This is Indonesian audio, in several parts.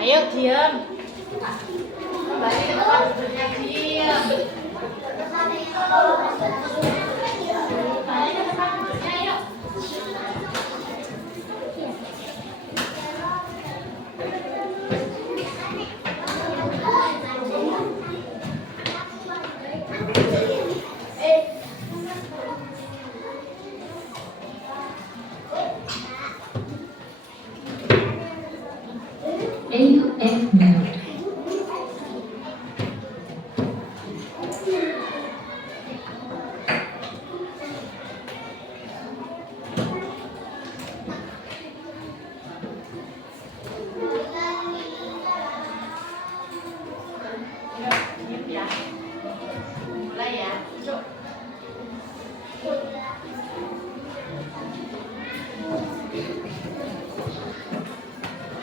Ayo diam. Kembali ke tempat duduknya, diam. Kembali ke tempat duduknya, ayo. AF mode. Ya. Mulai ya. Cuk.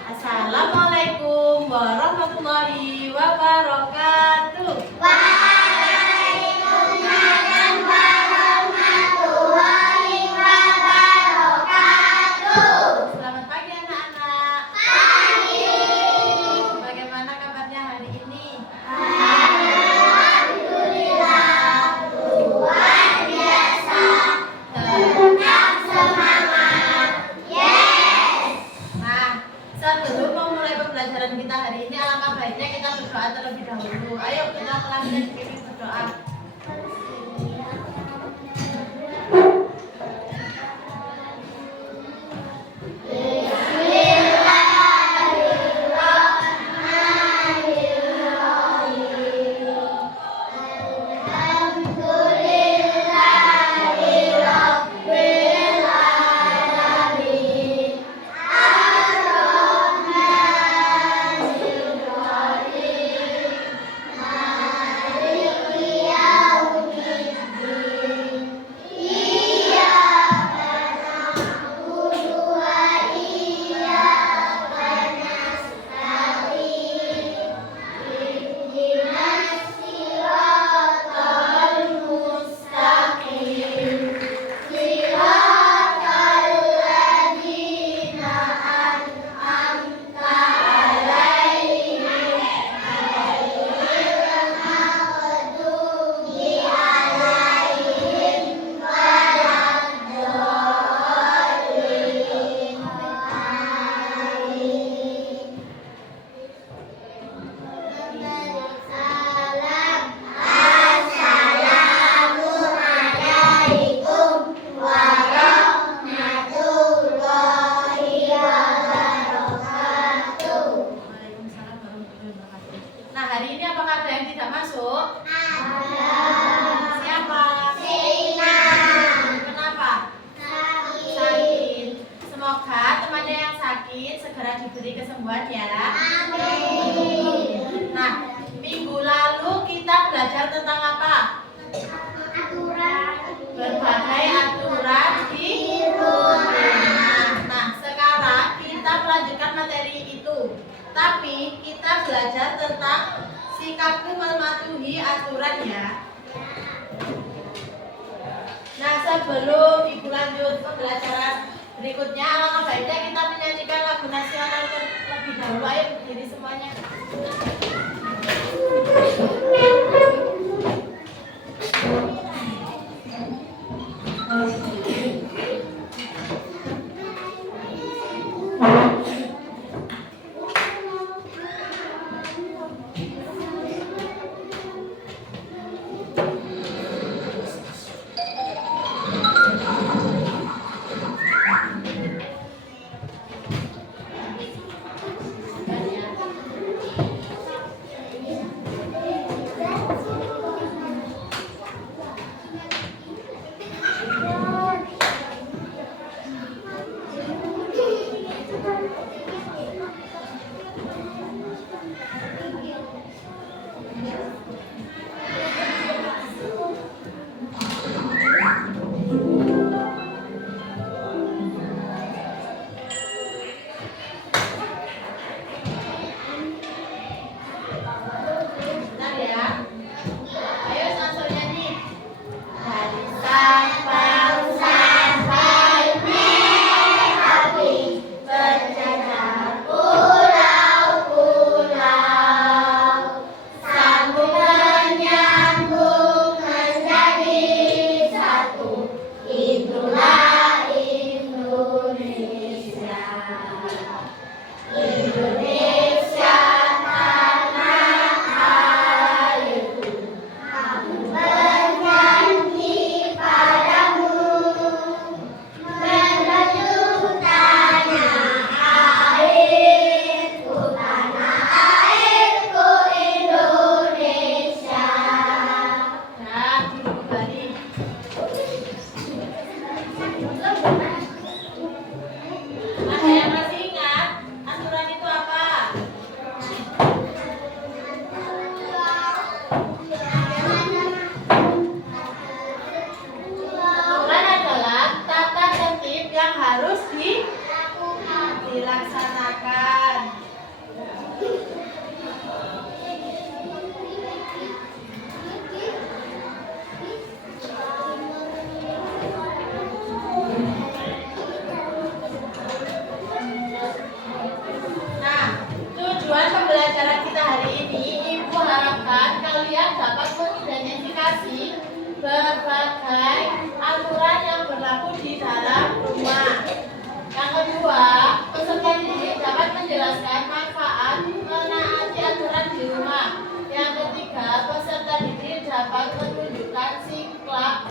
Assalamualaikum warahmatullahi wabarakatuh. Waalaikumsalam warahmatullahi wabarakatuh. Selamat pagi anak-anak. Pagi. Bagaimana kabarnya hari ini? Alhamdulillah, luar biasa. Tetap semangat. Yes. Nah, sebelum memulai pembelajaran kita hari ini, alangkah baiknya kita berdoa terlebih dahulu. Ayo kita kelasnya sedikit berdoa. Assalamualaikum warahmatullahi wabarakatuh. Waalaikumsalam warahmatullahi wabarakatuh. Nah, hari ini apakah ada yang tidak masuk? Ada. Siapa? Sina. Kenapa? Sakit. Semoga temannya yang sakit segera diberi kesembuhan ya. Amin. Nah, minggu lalu kita belajar tentang apa? Aturan. Berbagai aturan di rumah. Nah, sekarang kita melanjutkan materi itu. Tapi kita belajar tentang sikapmu mematuhi aturan ya. Nah, sebelum ibu lanjut pembelajaran berikutnya, alangkah baiknya kita menyanyikan lagu nasional terlebih dahulu. Ayo berdiri semuanya. Indonesia tanah airku, Aku bernyanyi padamu, menuju tanah airku Indonesia. nah duduk kembali. Ada yang masih ingat aturan itu apa? Aturan adalah tata tertib yang harus dilaksanakan. Nah, tujuan pembelajaran kita hari ini, Ibu harapkan kalian dapat mengidentifikasi berbagai aturan yang berlaku di dalam rumah. Yang kedua, peserta didik dapat menjelaskan manfaat menaati aturan di rumah. Yang ketiga, peserta didik dapat menunjukkan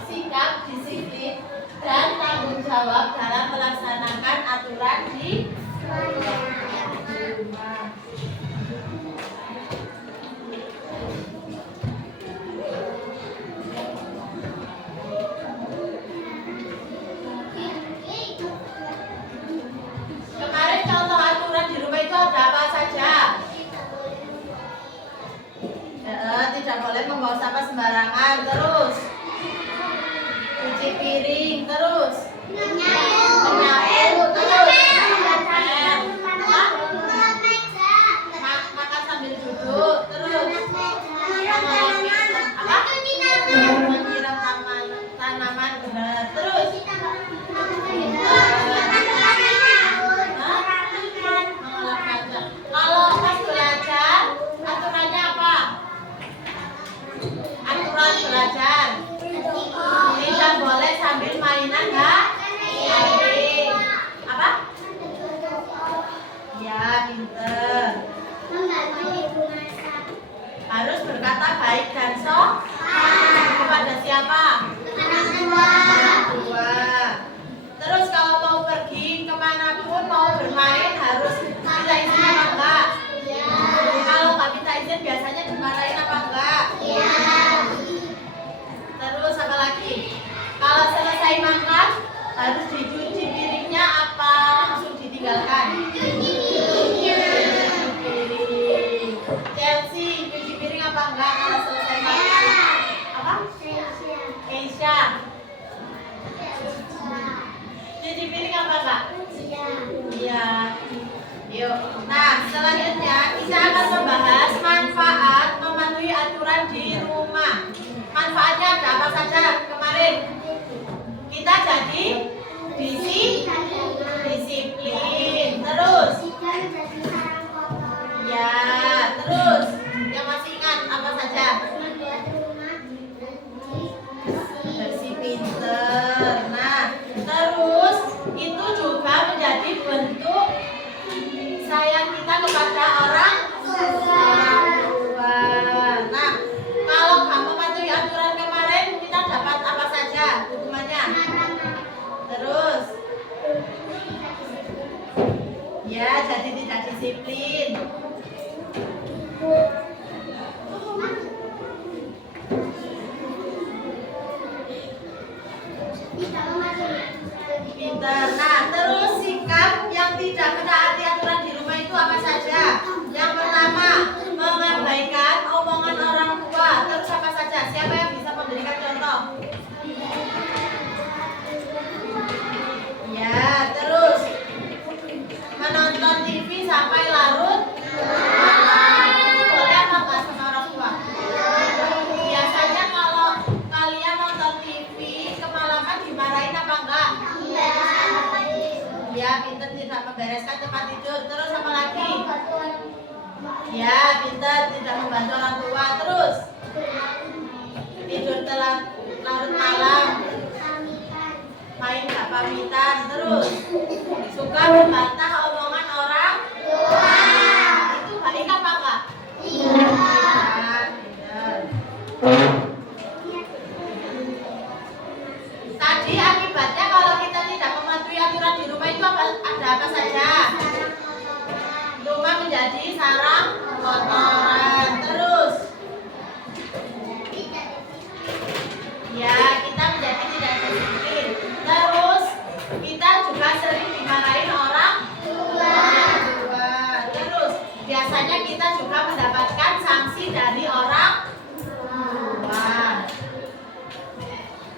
sikap disiplin dan tanggung jawab dalam melaksanakan aturan di rumah. Kemarin contoh aturan di rumah itu ada apa saja? Tidak boleh membawa sampah sembarangan, terus cuci piring, terus menyapu, terus makan sambil duduk, terus menyiram tanaman benar, terus mengolah kaca. Kalau pas belajar, aturannya apa? Aturan belajar tidak boleh sambil mainan enggak? Apa? Ya, pinter. Harus berkata baik dan sopan kepada siapa? Dua. Terus kalau mau pergi kemanapun, mau bermain harus minta izin apa enggak? Kalau nggak minta izin biasanya dimarahin apa enggak? Terus apa lagi? Kalau selesai makan harus dicuci piringnya apa langsung ditinggalkan? Piring. Chelsea, cuci piring apa enggak kalau selesai makan? Apa? Keisha, cuci piring apa enggak? Iya. Yuk. Nah, selanjutnya kita akan membahas manfaat mematuhi aturan di rumah. Manfaatnya ada apa saja kemarin? Kita jadi disiplin. Terus, ya, terus yang masih ingat apa saja? Bersih, pinter. Nah, terus itu juga menjadi bentuk sayang kita kepada orang tua. Nah, kalau kamu mematuhi aturan kemarin, kita dapat apa saja hukumannya? Terus, ya, jadi tidak disiplin. Pintar. Nah, terus sikap yang tidak menaati aturan di rumah itu apa saja? Yang pertama, mengabaikan omongan orang tua. Terus apa saja? Siapa yang bisa memberikan contoh? Ya, terus menonton TV sampai larut malam. Boleh apa enggak sama orang tua? Biasanya kalau kalian nonton TV kemalaman dimarahin apa enggak? Ya, pintar tidak membereskan tempat tidur. Terus apa lagi? Ya, pintar tidak membantu orang tua. Terus tidur telat larut malam, main gak pamitan. Terus suka membantah omongan menjadi sarang kotoran. Terus, ya kita menjadi tidak disiplin. Terus, kita juga sering dimarahin orang tua. Terus, biasanya kita juga mendapatkan sanksi dari orang tua.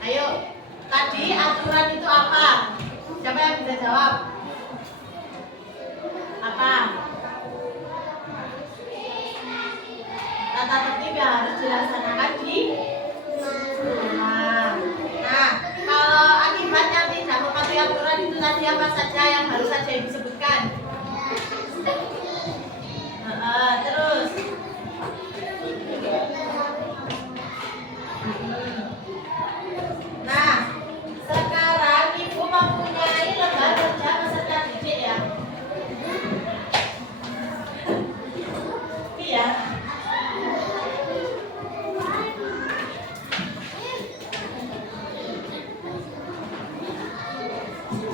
Ayo, tadi aturan itu apa? Siapa yang bisa jawab? Apa? Tata tertib yang harus dilaksanakan di rumah. Nah, kalau akibatnya tidak mematuhi aturan itu tadi apa saja yang harus saja Ibu sebutkan? Terus. Nah, sekarang Ibu mempunyai lembar kerja peserta didik ya. Iya.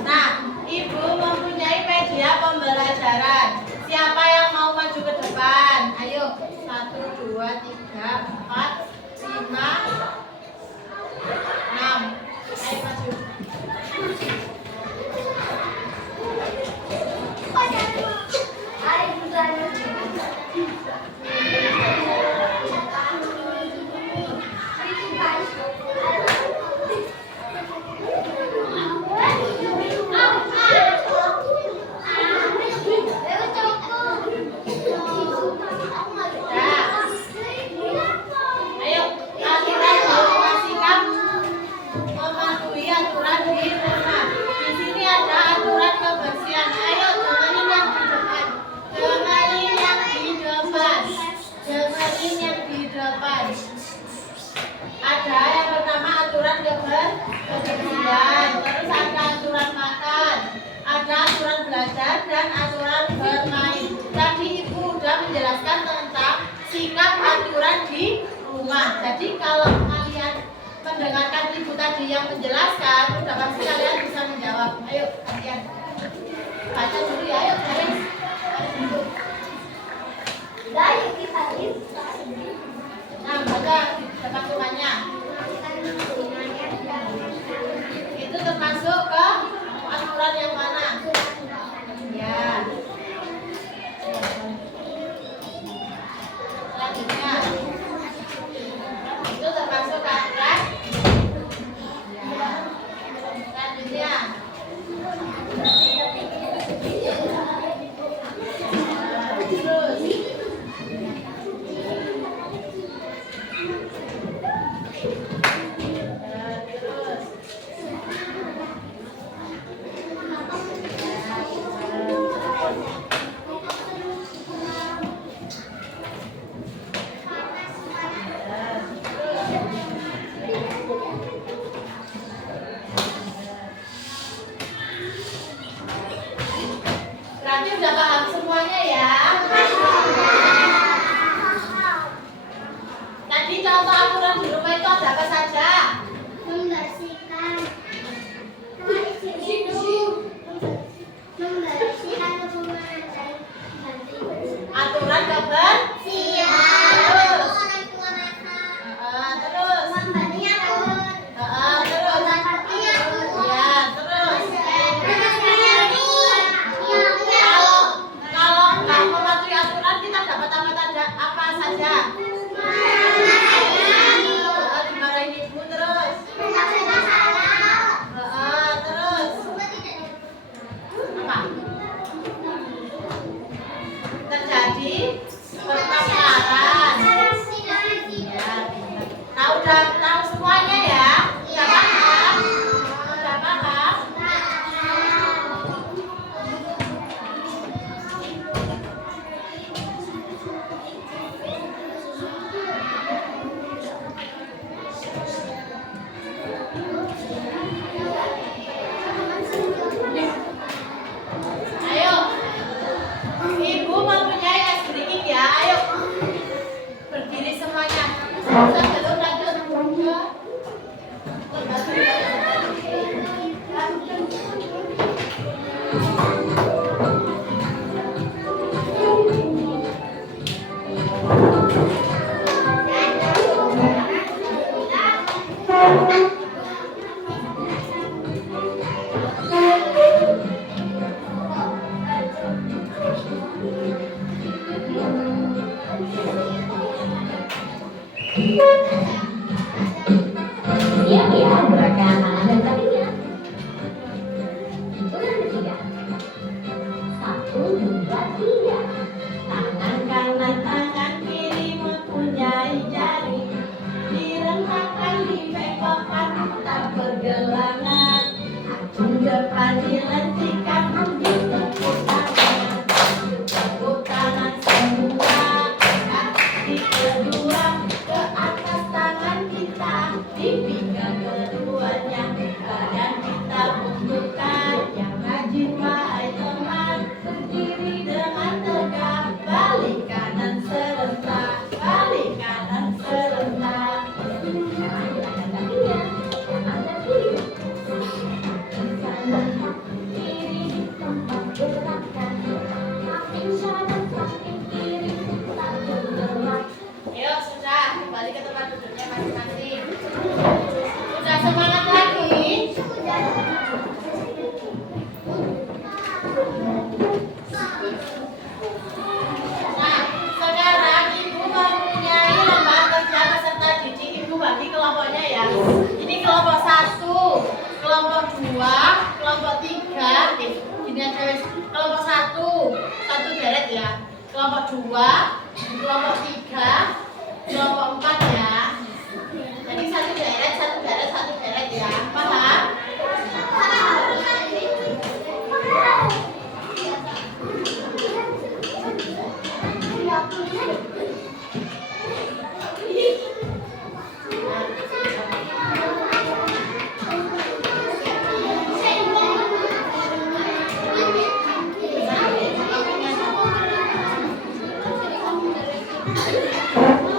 Nah, Ibu mempunyai media pembelajaran. Siapa yang mau maju ke depan? Ayo, 1, 2, 3, 4, 5, 6. Ayo maju. Ayo, aturan diinformasikan mematuhi aturan di rumah. Di sini ada aturan kebersihan. Ayo, dengerin yang di depan. Dengerin yang di depan. Dengerin yang di depan. Ada yang pertama aturan kebersihan. Terus ada aturan makan. Ada aturan belajar dan aturan bermain. Tadi Ibu sudah menjelaskan tentang sikap aturan di rumah. Jadi kalau kalian mendengarkan Ibu tadi yang menjelaskan, sudah pasti kalian bisa menjawab. Ayo kalian baca dulu ya. Ayo garis. Nah, baca di depan rumahnya. Itu termasuk ke aturan yang mana? Ya. Selanjutnya, itu termasuk ke aturan. Ya. Selanjutnya, terus. Berarti udah paham semuanya ya? Tadi contoh aturan di rumah itu ada apa saja? Membersihkan Aturan kebersihan. Terus. Terus. Kalau nggak mematuhi aturan kita dapat apa saja? Dimarahin Ibu terus. Terus. Apa? Terjadi pertengkaran. Ya, nah udah tahu semuanya ya? Udah paham? Udah paham? Ayo, Ibu mempunyai es beringin ya? Ayo, berdiri semuanya. Lanjut, lanjut. Siap ya, gerakan tangan dan kakinya. Ulang ketiga. 1, 2, 3. Tangan kanan, tangan kiri mempunyai jari, direntangkan, dibengkokkan, tak pergelangan. Acung depan dilentikan, ditepuk tangan, tepuk tangan semua. Kaki kedua ke atas tangan kita, dipinggang keduanya, badan kita bungkukan. Yang rajin wahai teman, berdiri dengan tegak, balik kanan serentak, balik kanan serentak. Sekarang gerakan kakinya. Kanan dan kiri. Kanan kiri di tempat gerakan. Samping kanan, samping kiri, tak bergerak. Ayo sudah, kembali ke tempat duduknya masing-masing. Sudah semangat lagi? Nah, sekarang ibu mempunyai lembar kerja peserta didik. Ibu bagi kelompoknya ya. Ini kelompok 1, kelompok 2, kelompok 3. Gini aja wes. Kelompok 1 deret ya. Kelompok 2, kelompok 3, kelompok 4 ya. Jadi satu deret ya. Paham?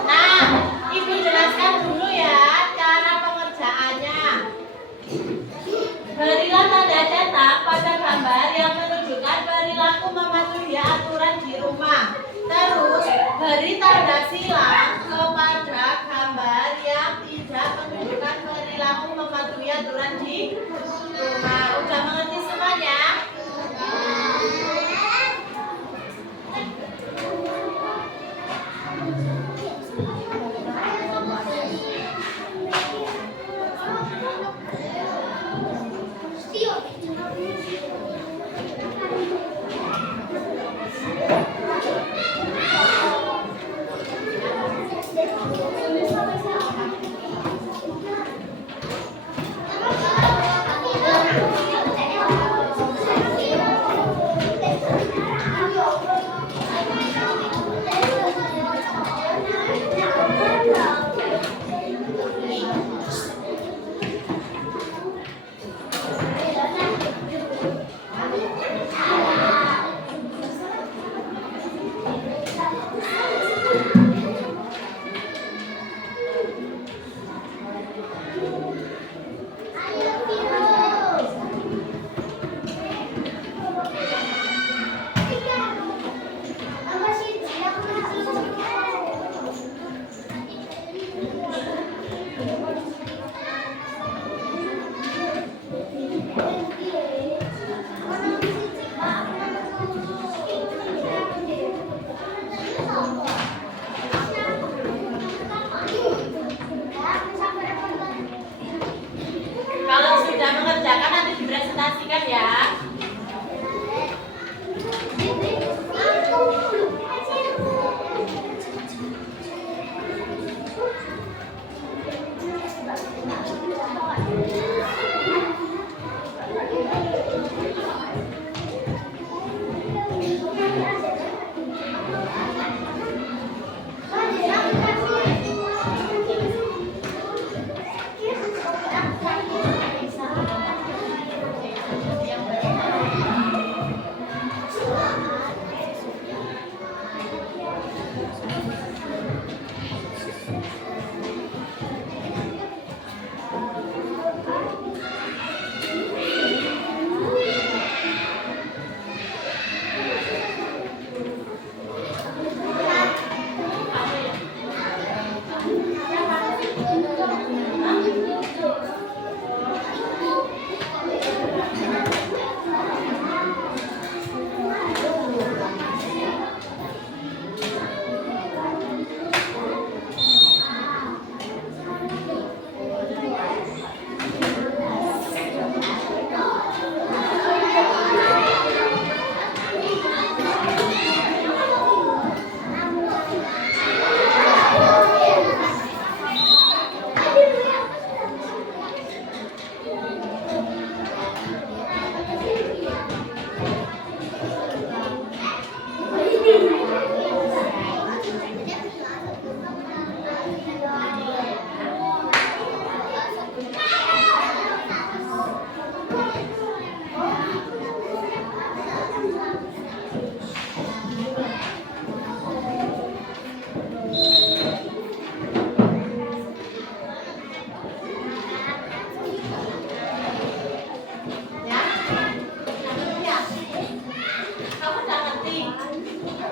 Nah, ibu jelaskan dulu ya cara pengerjaannya. Berilah tanda cetak pada gambar yang menunjukkan perilaku mematuhi aturan di rumah. Terus beri tanda silang kepada gambar yang tidak menunjukkan perilaku mematuhi aturan di rumah. Udah mengerti semuanya?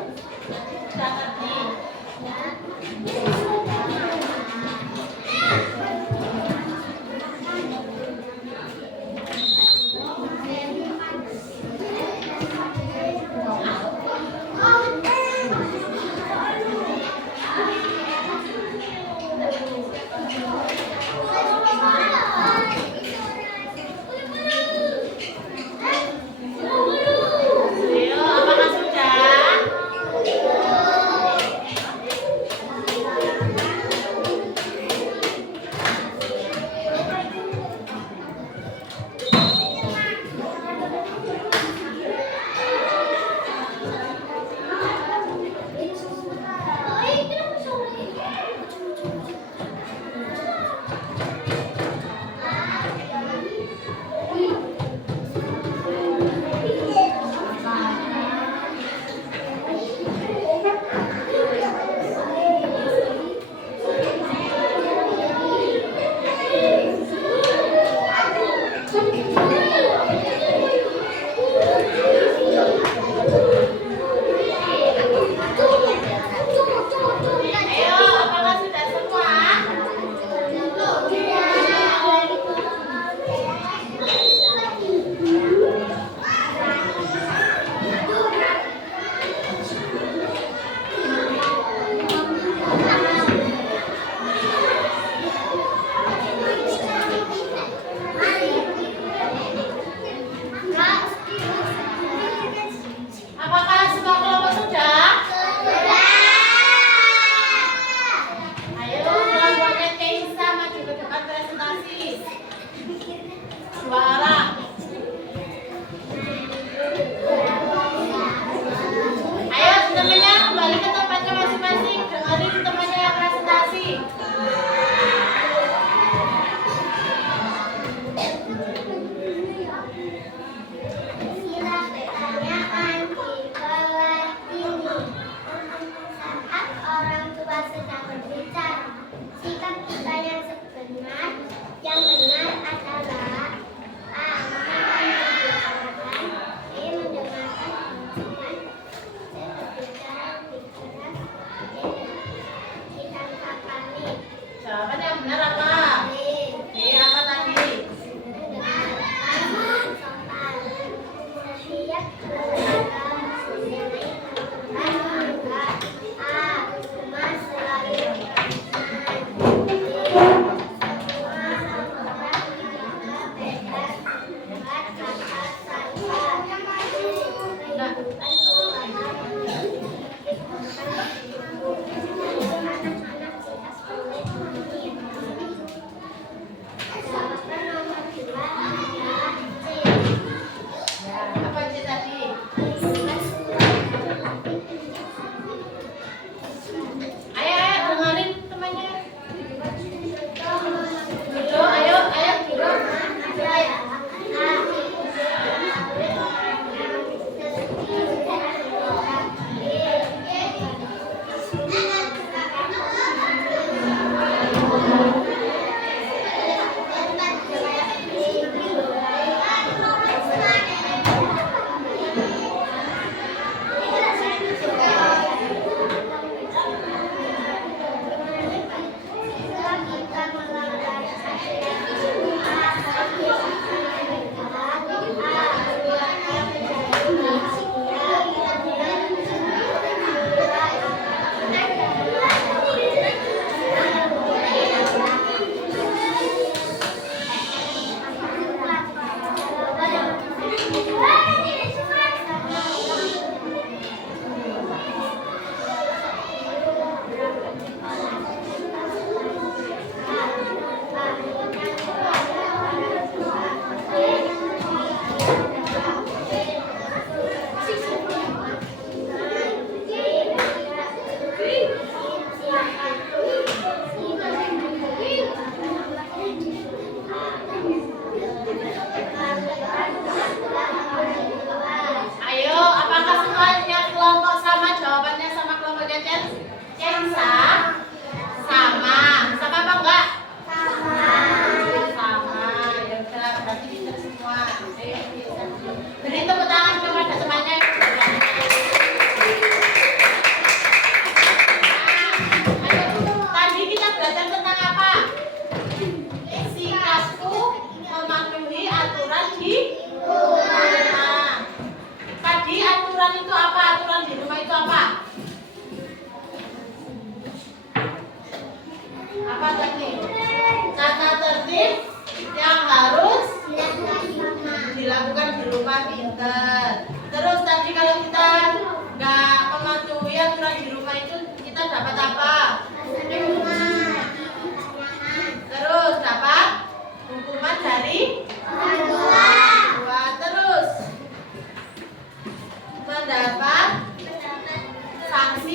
Sudah ngerti? Ayo, apakah sudah?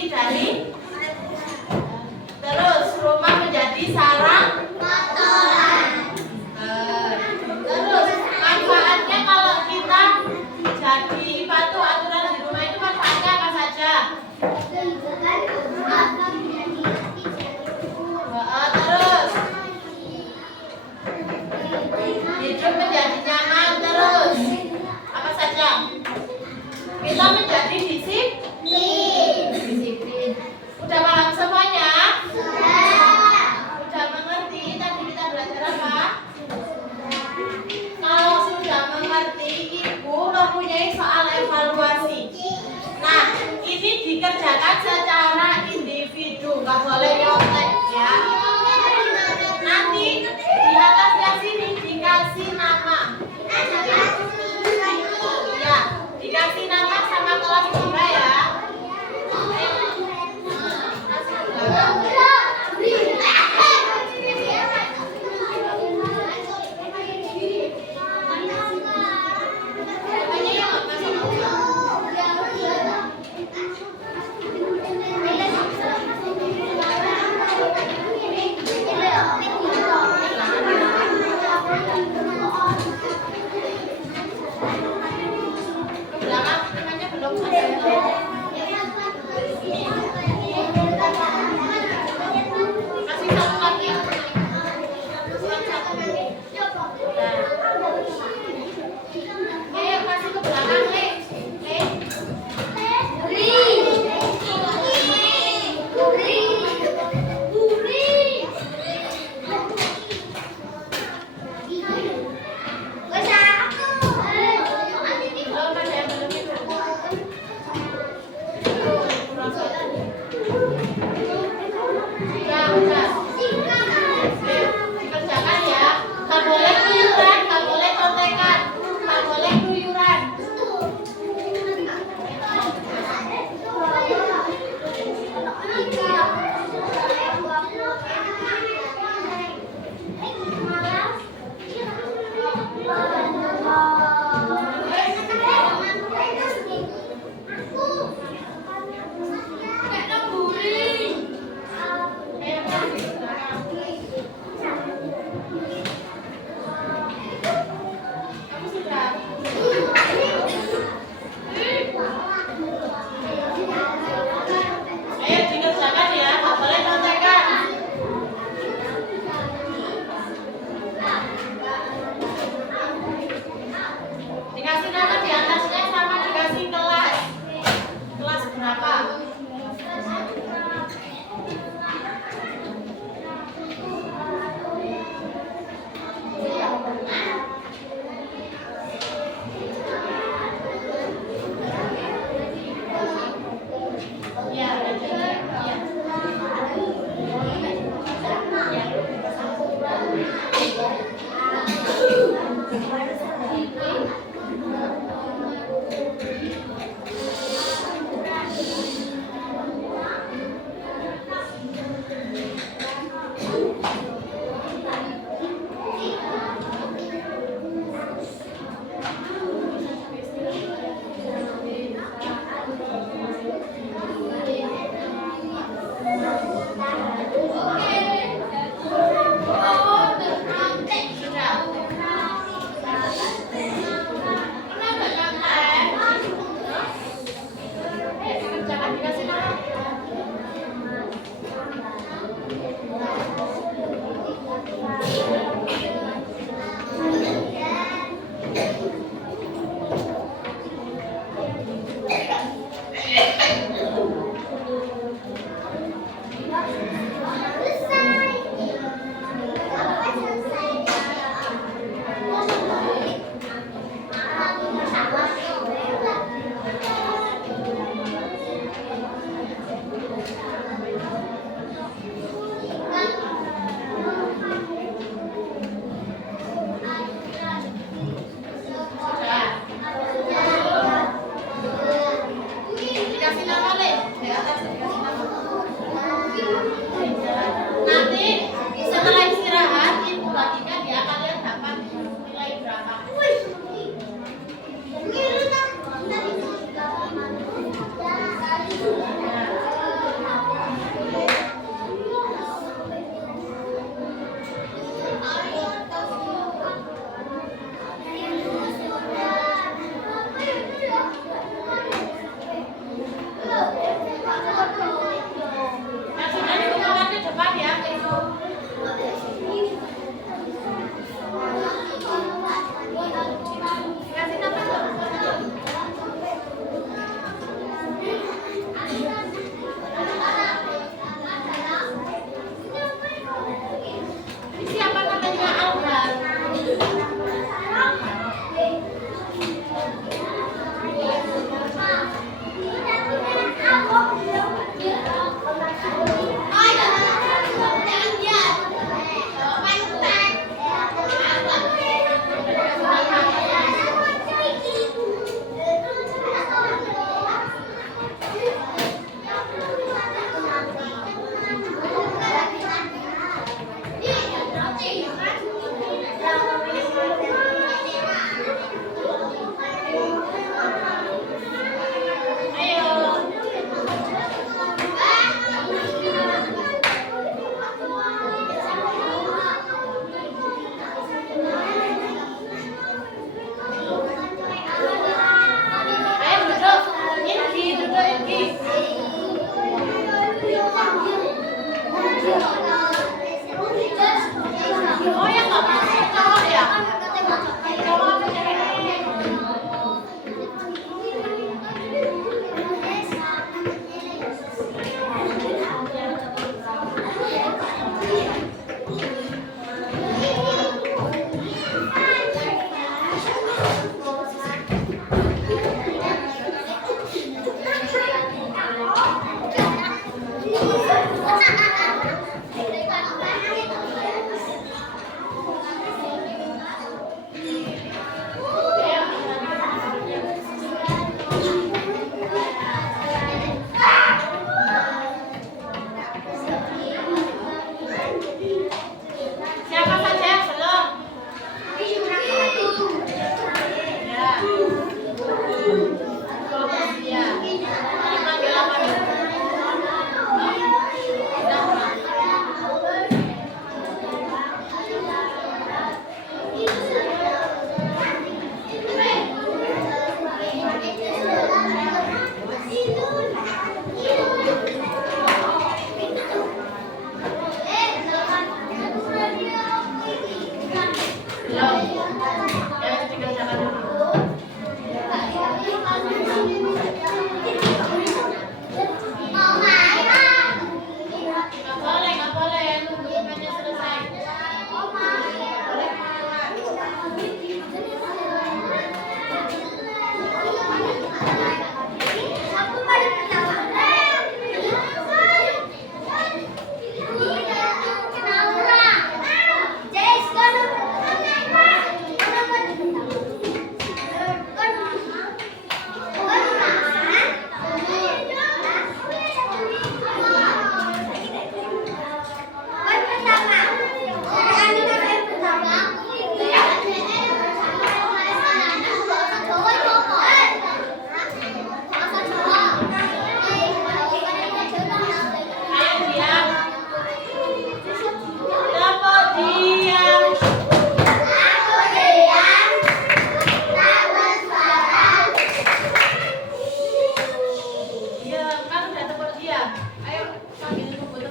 dari terus rumah menjadi sarang Kotoran. terus manfaatnya kalau kita jadi patuh aturan di rumah itu manfaatnya apa saja? Terus hidup menjadi nyaman, terus apa saja? Kita menjadi disiplin. Udah paham semuanya? Udah mengerti? Tadi kita belajar apa? Kalau sudah mengerti, ibu mempunyai soal evaluasi. Nah, ini dikerjakan secara individu, nggak boleh nyontek ya. Nanti di atasnya sini dikasih nama. Ya, dikasih nama sama kelas juga ya. Ke belakang temannya belum selesai. Kasih satu lagi. Ayo kasih ke belakang, Le. Belum ada yang belum itu. Udah. Dikerjakan ya. Nggak boleh keluyuran, nggak boleh kontekan, nggak boleh keluyuran. Kamu sudah? Ayo dikerjakan ya, nggak boleh kontekan. Dikasih nama di atasnya sama dikasih kelas. Kelas berapa? Ya,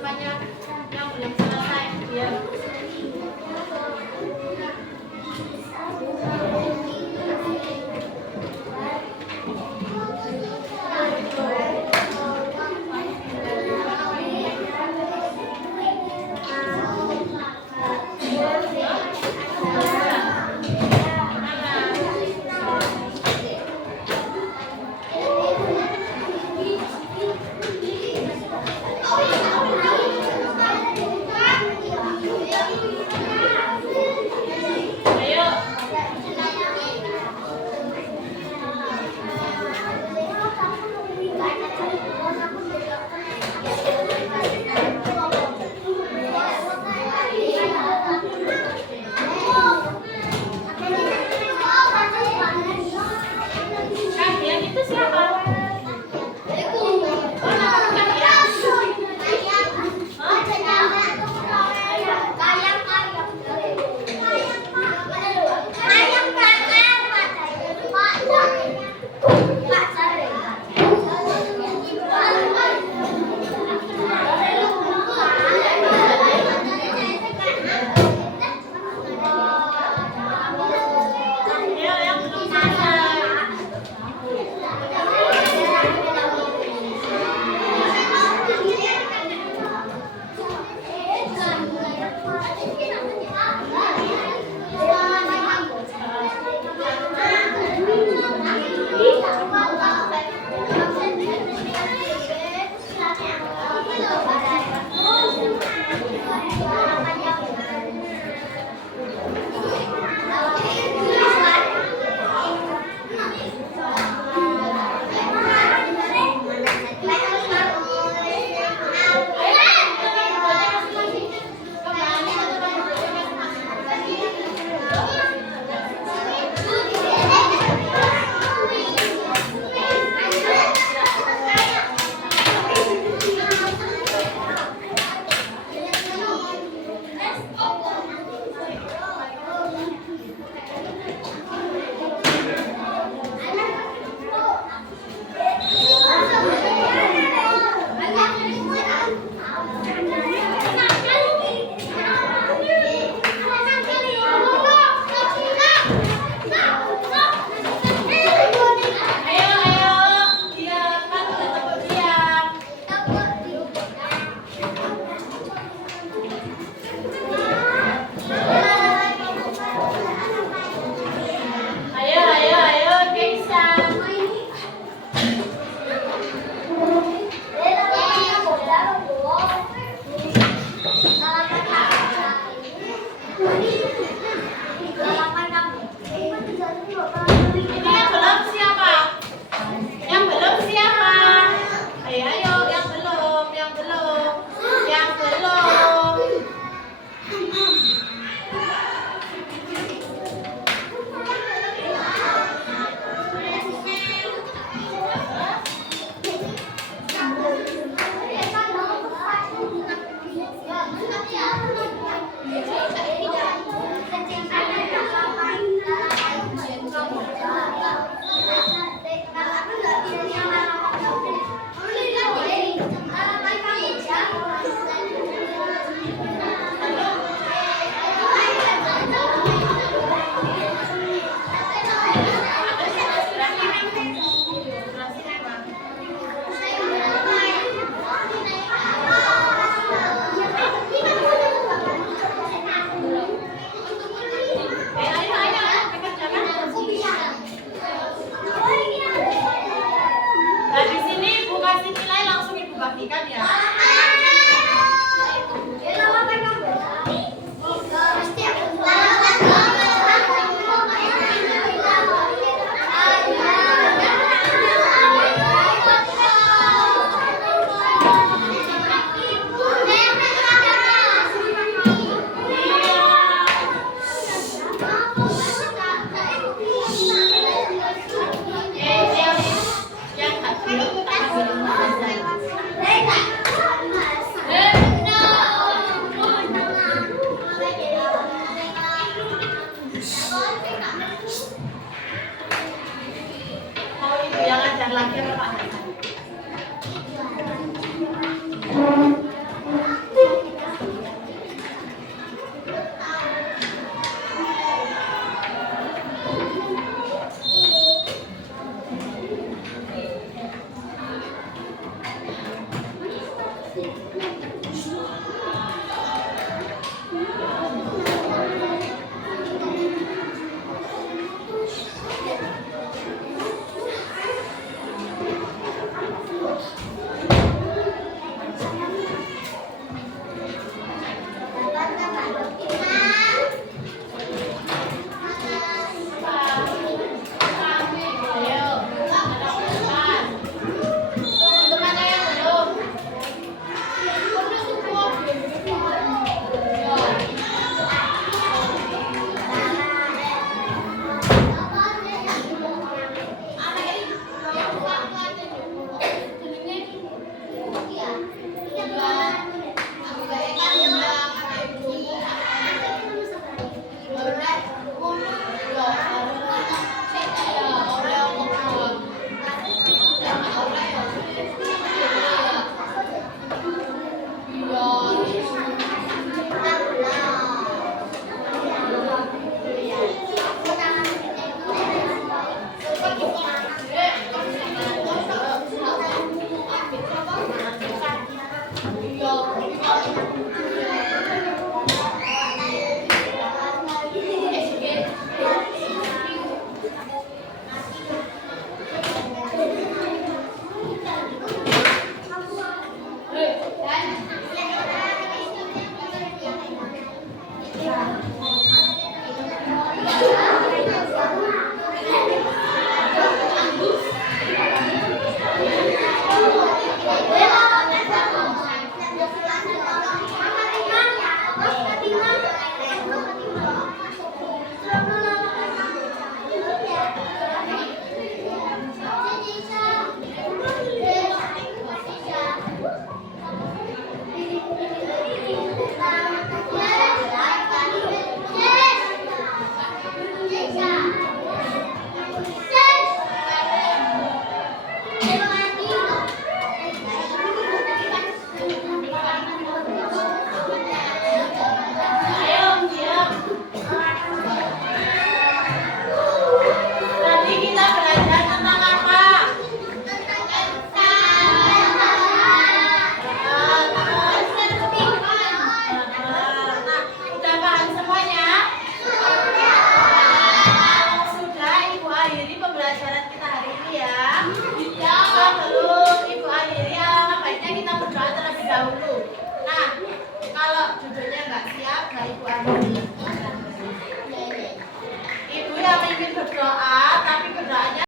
rupanya yang belum selesai dia. Kalian itu siapa? Ayo yang belum selesai. Nah, di sini Bu kasih nilai langsung Ibu bagikan ya.